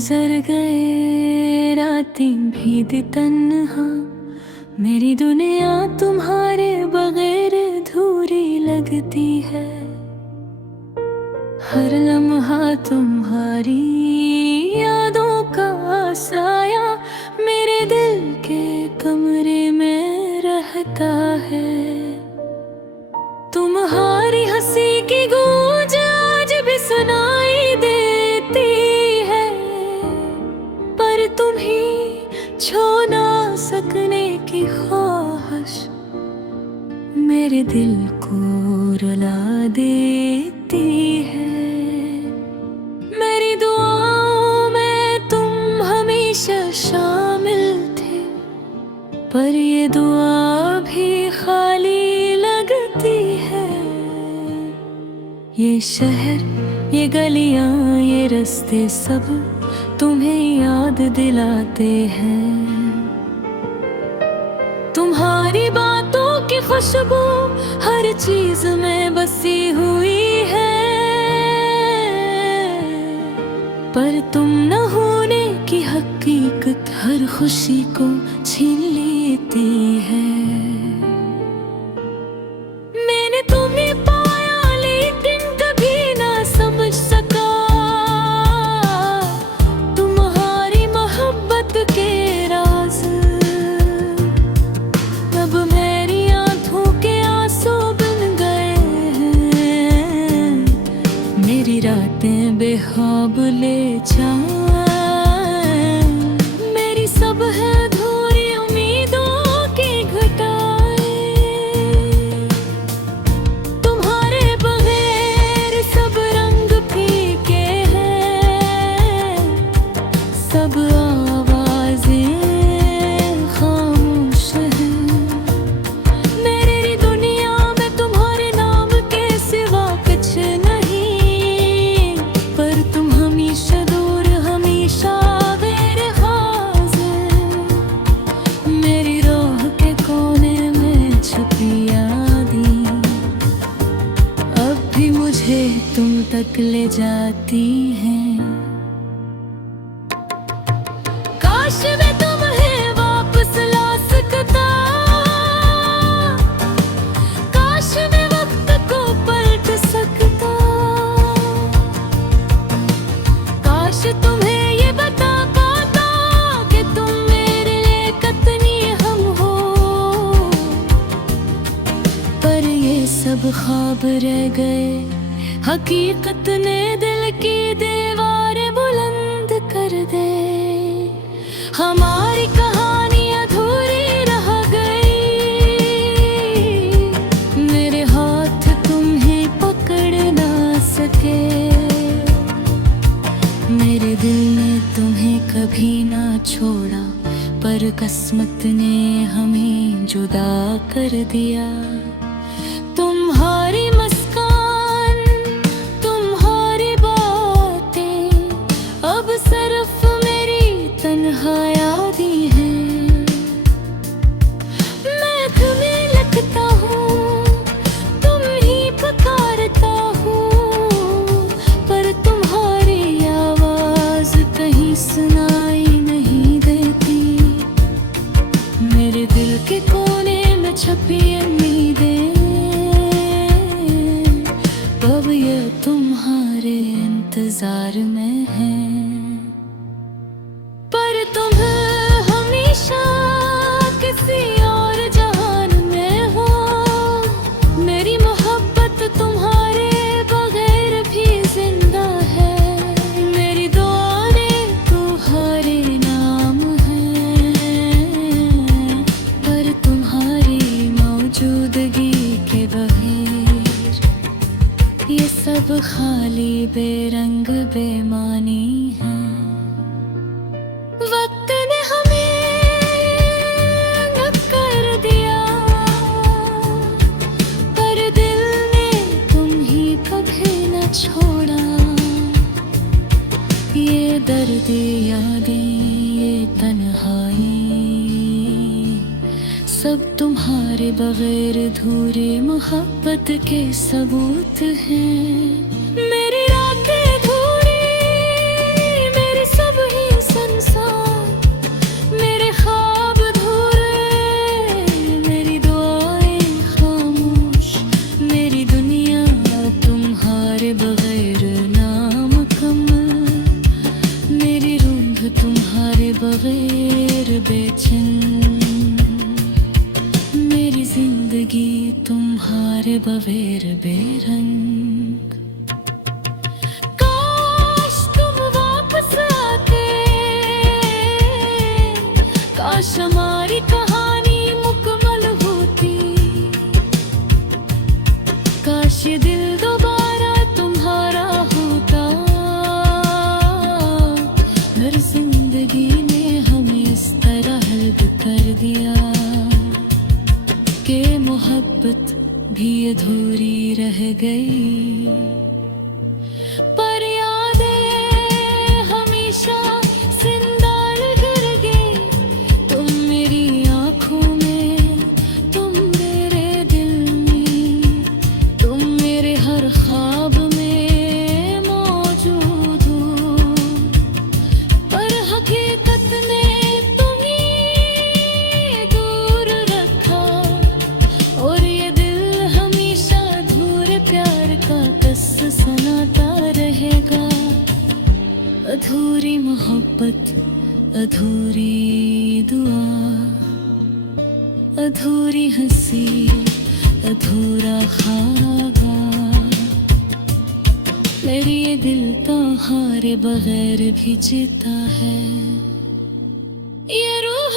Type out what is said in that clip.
गुजर गए रातें भीदी तन्हा, मेरी दुनिया तुम्हारे बगैर अधूरी लगती है। हर लम्हा तुम्हारी यादों का साया मेरे दिल के कमरे में रहता है। तुम्हारी हंसी की गूंज आज भी सुनाई देती है, पर तुम ही छू ना सकने की ख्वाहिश मेरे दिल को रुला देती है। मेरी दुआओं में तुम हमेशा शामिल थे, पर ये दुआ भी खाली लगती है। ये शहर, ये गलियां, ये रास्ते सब तुम्हें याद दिलाते हैं। तुम्हारी बातों की खुशबू हर चीज में बसी हुई है, पर तुम न होने की हकीकत हर खुशी को छीन लेती है। मैंने तुम्हें पाया लेकिन कभी ना समझ सका तुम्हारी मोहब्बत के राज। अब मेरी आंखों के आंसू बन गए हैं, मेरी रातें बेख्वाब ले जाएं। मेरी सब है अधूरी उम्मीदों की घटाएं, तुम्हारे बगैर सब रंग फीके हैं, सब आवाजें खामोश हैं। मेरी दुनिया में तुम्हारे नाम के सिवा कुछ नहीं, पर तुम हमेशा दूर, हमेशा बेरहाज़िर। मेरी राह के कोने में छुपी यादें अब भी मुझे तुम तक ले जाती हैं। काश मैं तुम्हें वापस ला सकता, काश मैं वक्त को पलट सकता, काश तुम्हें ये बता पाता कि तुम मेरे लिए कितनी हम हो। पर ये सब ख्वाब रह गए, हकीकत ने दिल की दीवारें बुलंद कर दे। हमारी कहानी अधूरी रह गई, मेरे हाथ तुम्हें पकड़ ना सके। मेरे दिल ने तुम्हें कभी ना छोड़ा, पर किस्मत ने हमें जुदा कर दिया। तुम्हारी मुस्कान, तुम्हारी बातें अब सिर्फ मेरी तन्हा यादें हैं। मैं तुम्हें लगता हूँ, तुम ही पुकारता हूँ, पर तुम्हारी आवाज कहीं सुनाई नहीं देती। मेरे दिल के कोने में छुपी उम्मीदें अब ये तुम्हारे इंतजार में हैं, पर तुम हमेशा किसी और जहान में हो। मेरी मोहब्बत तुम्हारे बगैर भी जिंदा है, मेरी दुआएं तुम्हारे नाम हैं, पर तुम्हारी मौजूदगी के बगैर ये सब खाली बेरंग बेमानी है। वक्त ने हमें अलग कर दिया, पर दिल ने तुम ही कभी न छोड़ा। ये दर्द यादें, ये तन्हाई सब तुम्हारे बगैर अधूरी मोहब्बत के सबूत हैं। मेरी रातें अधूरी, मेरी सब बेचैन। मेरी जिंदगी तुम्हारे बगैर बेरंग। काश तुम वापस आते, काश हमारी कहानी मुकम्मल होती, काश ये दिल दोबारा तुम्हारा होता। हर जिंदगी ने हमें इस तरह हल्क कर दिया कि मोहब्बत भी अधूरी रह गई। पर यादें हमेशा जिंदा रहेंगी, तुम मेरी आंखों में, तुम मेरे दिल में, तुम मेरे हर ख्वाब में मौजूद हो। पर हकीकत ने तुम्हें दूर रखा, और ये दिल हमेशा अधूरे प्यार का किस्सा सुनाता रहेगा। अधूरी मोहब्बत, अधूरी दुआ, अधूरी हंसी, अधूरा ख्वाब। मेरी ये दिल तुम्हारे बगैर भी जीता है। ये रूह